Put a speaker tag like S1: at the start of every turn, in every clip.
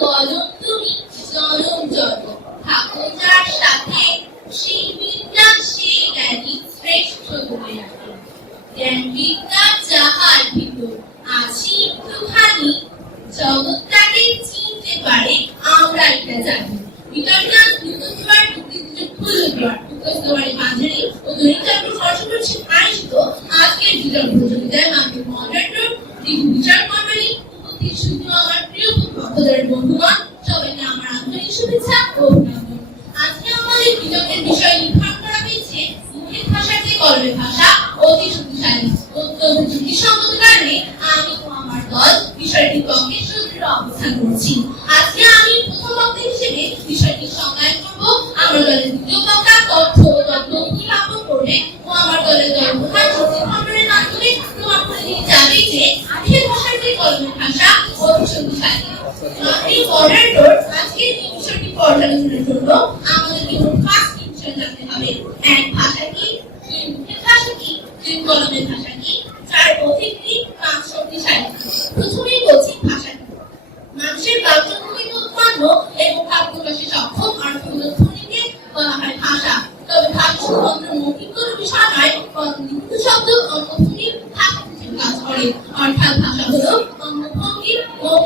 S1: কলম তুমি চিনতে পারে আমরা এটা জানি বিতর্কান দুর্গদ্বার দুর্গদ্বার দুর্গদ্বারের মাঝারি ও দৈনিকার সরাসরি আয়োজিত আজকের বিতর্ক প্রতিযোগিতায় মাননীয় মডারেটর বিচার মন্ডলী শুধু আমার ভক্তদের বন্ধুগণ, সবাইকে আমার আন্তরিক শুভেচ্ছা ও অভিনন্দন। আজকে আমাদের বিতর্কের বিষয় নির্ধারণ করা হয়েছে, মুখের ভাষার যে কলমের ভাষা অতি শক্তিশালী। অত্যন্ত যুক্তিসঙ্গত কারণে আমি ও আমার দল বিষয়টির পক্ষে সুদৃঢ় অবস্থান করছি। আজকে আমি প্রথম বক্তা হিসেবে বিষয়টি সংজ্ঞায়ন করব। আমার দলের দ্বিতীয় বক্তা তথ্য ও তত্ত্ব উপস্থাপন করবে ও আমার দলের দল প্রধান সচিব মাধ্যমে প্রমাণ করে দিয়ে যাবে যে কলমের ভাষা অতি শক্তিশালী এই মডারেটর আজকে এই বিষয়টি পর্যালোচনার জন্য আমাদেরকে মোট পাঁচটি বিষয় জানতে হবে। এক, ভাষা কি? দুই, মুখের ভাষা কি? দুই, কলমের ভাষা কি? চার অধিক কি? পাঁচ, শক্তিশালী। প্রথমেই বলছি ভাষা কি। মানুষের বাক্যভূমিকে উৎপন্ন এবং ভাব সক্ষম অর্থবোধক বলা হয় ভাষা। তবে ভাষা শুধুমাত্র মৌখিক কোনো বিষয় অর্থাৎ ভাষা হলো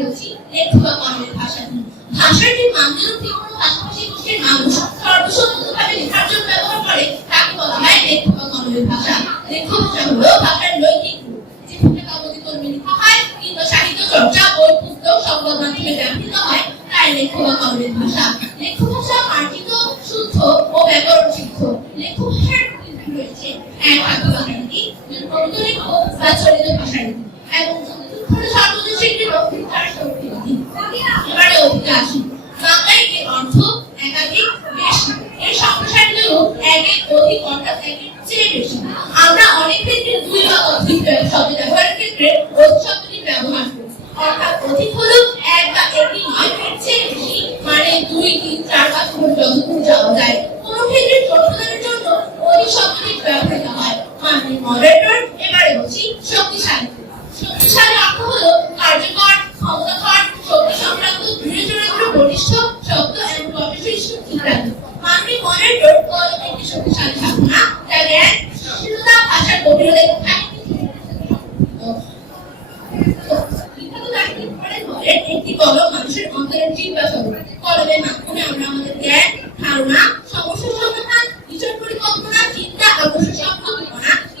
S1: এবারে বলছি লেখ্য ভাষা ভাষাটি মাননীয় তীব্র ভাষাভাষী গোষ্ঠীর মানুষ সর্বসম্মতভাবে লেখার জন্য ব্যবহার করে, তাকে বলা হয় লেখ্য বা ভাষা। লেখ্য ভাষা হলো ভাষার হয় তাই লেখ্য বা ভাষা। লেখ্য ভাষা মার্জিত, শুদ্ধ ও ব্যাকরণ সিদ্ধ লেখ্য ভাষার রয়েছে এক বাক্য অধিকার আসি বাংলায় এর অর্থ একাধিক বেশি এর সম্প্রসারিত রূপ একের অধিক অর্থাৎ একের চেয়ে বেশি। আমরা অনেক ক্ষেত্রে দুই বা অধিক শব্দ ব্যবহারের ক্ষেত্রে অধিক শব্দটি ব্যবহার করি। অর্থাৎ অধিক হলো এক বা কলমের মাধ্যমে আমরা আমাদের জ্ঞান ধারণা সমস্যা সমাধান পরিকল্পনা চিন্তা আদর্শ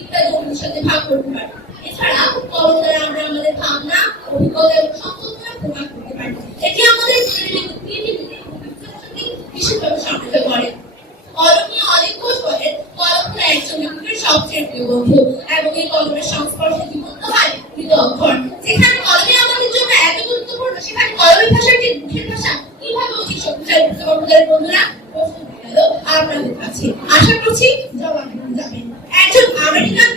S1: ইত্যাদি অন্যের এছাড়া কলম দ্বারা আমরা আমাদের ভাবনা, অভিজ্ঞতা এবং করতে বন্ধুরা প্রশ্ন আপনাদের কাছে। আশা করছি জবাব যাবে। একজন আমেরিকান